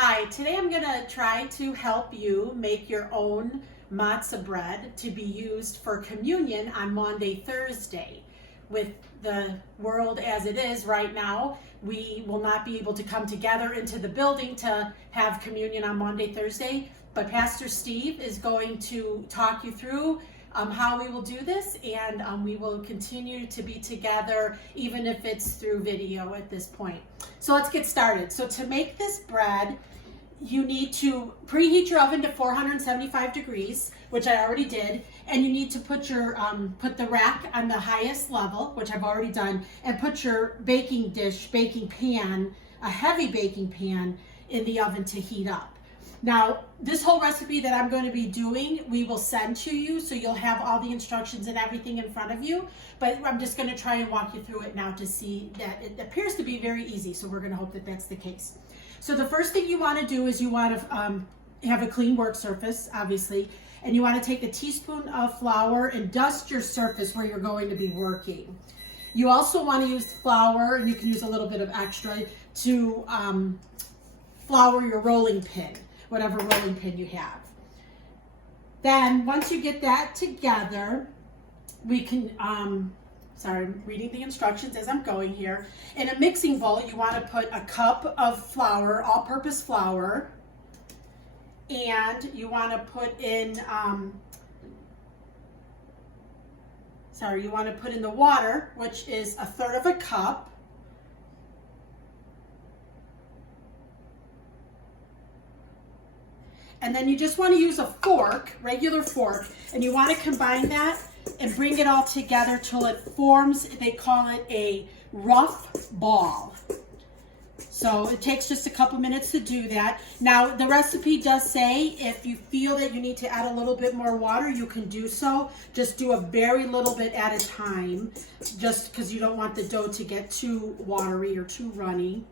Hi, today I'm going to try to help you make your own matzah bread to be used for communion on Maundy Thursday. With the world as it is right now, we will not be able to come together into the building to have communion on Maundy Thursday, but Pastor Steve is going to talk you through how we will do this, and we will continue to be together even if it's through video at this point. So let's get started. So to make this bread, you need to preheat your oven to 475 degrees, which I already did, and you need to put your put the rack on the highest level, which I've already done, and put your baking pan, a heavy baking pan, in the oven to heat up. Now, this whole recipe that I'm going to be doing, we will send to you, so you'll have all the instructions and everything in front of you, but I'm just going to try and walk you through it now to see that it appears to be very easy, so we're going to hope that that's the case. So the first thing you want to do is you want to have a clean work surface, obviously, and you want to take a teaspoon of flour and dust your surface where you're going to be working. You also want to use flour, and you can use a little bit of extra, to flour your rolling pin, whatever rolling pin you have. Then once you get that together, we can, sorry, I'm reading the instructions as I'm going here. In a mixing bowl, you want to put a cup of flour, all-purpose flour, and you want to put in, you want to put in the water, which is 1/3 of a cup. And then you just want to use a fork, regular fork, and you want to combine that and bring it all together till it forms, they call it a rough ball. So it takes just a couple minutes to do that. Now, the recipe does say if you feel that you need to add a little bit more water, you can do so. Just do a very little bit at a time, just because you don't want the dough to get too watery or too runny.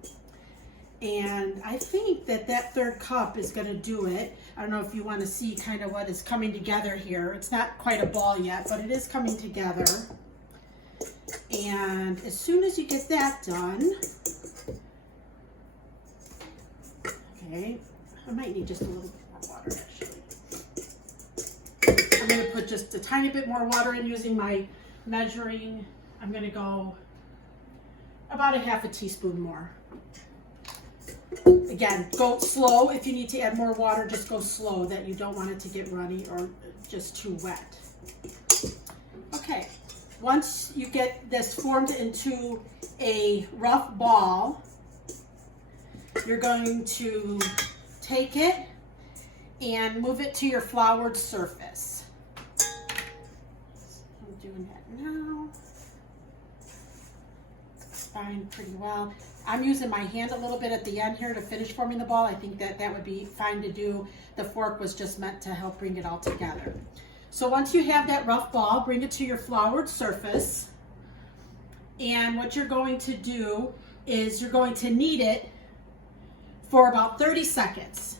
And I think that 1/3 cup is going to do it. I don't know if you want to see kind of what is coming together here. It's not quite a ball yet, but it is coming together. And as soon as you get that done, okay, I might need just a little bit more water actually. I'm going to put just a tiny bit more water in using my measuring. I'm going to go about a 1/2 teaspoon more. Again, go slow. If you need to add more water, just go slow, that you don't want it to get runny or just too wet. Okay, once you get this formed into a rough ball, you're going to take it and move it to your floured surface. I'm doing that now. It's fine pretty well. I'm using my hand a little bit at the end here to finish forming the ball. I think that would be fine to do. The fork was just meant to help bring it all together. So once you have that rough ball, bring it to your floured surface. And what you're going to do is you're going to knead it for about 30 seconds.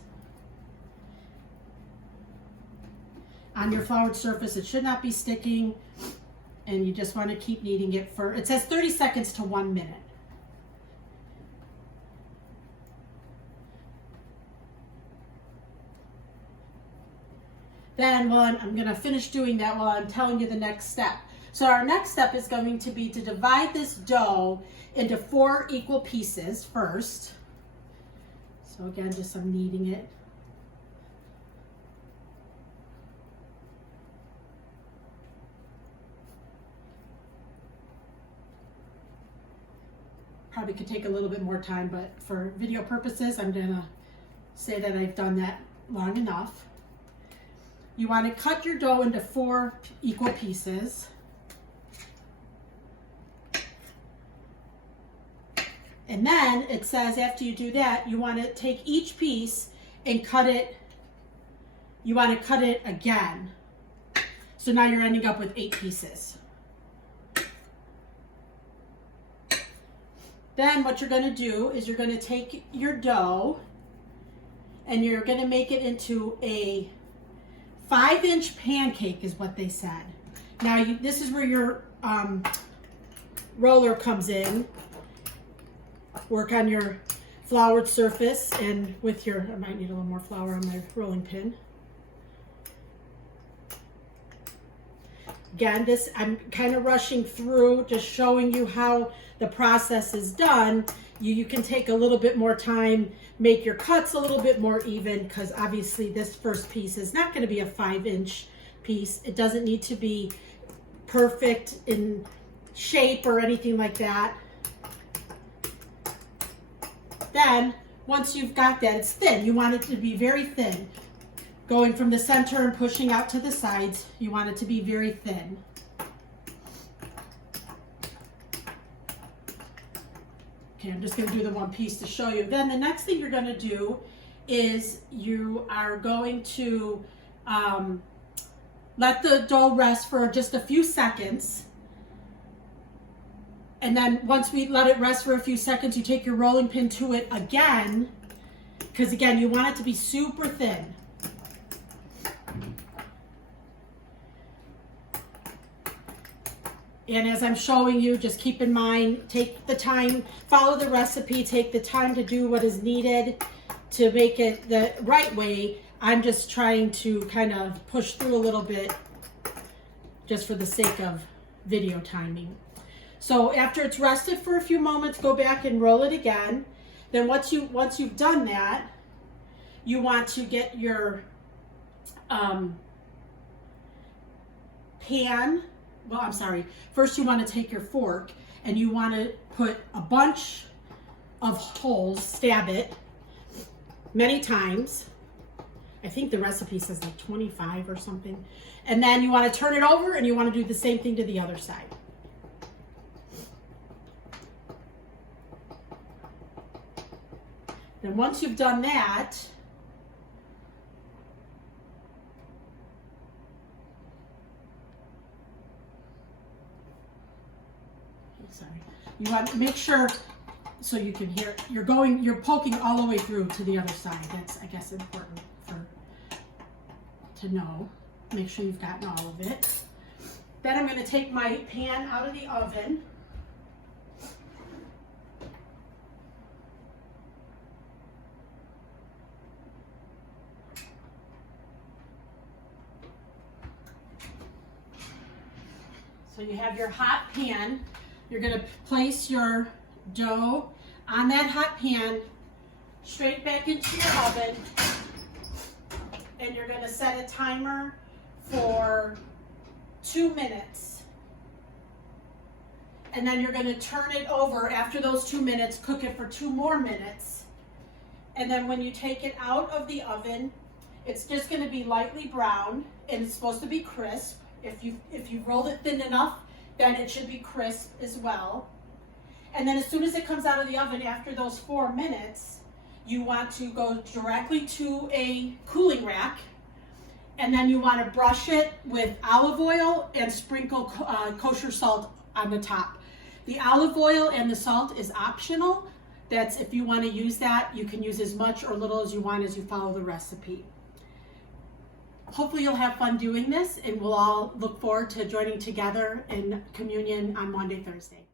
On your floured surface, it should not be sticking, and you just want to keep kneading it for, it says 30 seconds to 1 minute. Then I'm going to finish doing that while I'm telling you the next step. So our next step is going to be to divide this dough into 4 equal pieces first. So again, just I'm kneading it. Probably could take a little bit more time, but for video purposes, I'm going to say that I've done that long enough. You want to cut your dough into 4 equal pieces. And then it says after you do that, you want to take each piece and cut it. You want to cut it again. So now you're ending up with 8 pieces. Then what you're going to do is you're going to take your dough and you're going to make it into a 5-inch pancake is what they said. Now this is where your roller comes in. Work on your floured surface, and with your, I might need a little more flour on my rolling pin. Again, this, I'm kind of rushing through, just showing you how the process is done. You can take a little bit more time, make your cuts a little bit more even, because obviously this first piece is not going to be a 5-inch piece. It doesn't need to be perfect in shape or anything like that. Then, once you've got that, it's thin. You want it to be very thin. Going from the center and pushing out to the sides, you want it to be very thin. Okay, I'm just going to do the one piece to show you. Then the next thing you're going to do is you are going to let the dough rest for just a few seconds. And then once we let it rest for a few seconds, you take your rolling pin to it again, because again, you want it to be super thin. And as I'm showing you, just keep in mind, take the time, follow the recipe, take the time to do what is needed to make it the right way. I'm just trying to kind of push through a little bit just for the sake of video timing. So after it's rested for a few moments, go back and roll it again. Then once you've done that, you want to get your pan. Well, I'm sorry. First, you want to take your fork and you want to put a bunch of holes, stab it many times. I think the recipe says like 25 or something. And then you want to turn it over and you want to do the same thing to the other side. Then once you've done that, you want to make sure, so you can hear, you're poking all the way through to the other side. That's, I guess, important to know. Make sure you've gotten all of it. Then I'm going to take my pan out of the oven. So you have your hot pan. You're going to place your dough on that hot pan, straight back into your oven, and you're going to set a timer for 2 minutes. And then you're going to turn it over after those 2 minutes, cook it for 2 more minutes. And then when you take it out of the oven, it's just going to be lightly brown, and it's supposed to be crisp. If you rolled it thin enough, then it should be crisp as well. And then as soon as it comes out of the oven after those 4 minutes, you want to go directly to a cooling rack, and then you want to brush it with olive oil and sprinkle kosher salt on the top. The olive oil and the salt is optional. That's, if you want to use that, you can use as much or little as you want as you follow the recipe. Hopefully you'll have fun doing this, and we'll all look forward to joining together in communion on Maundy Thursday.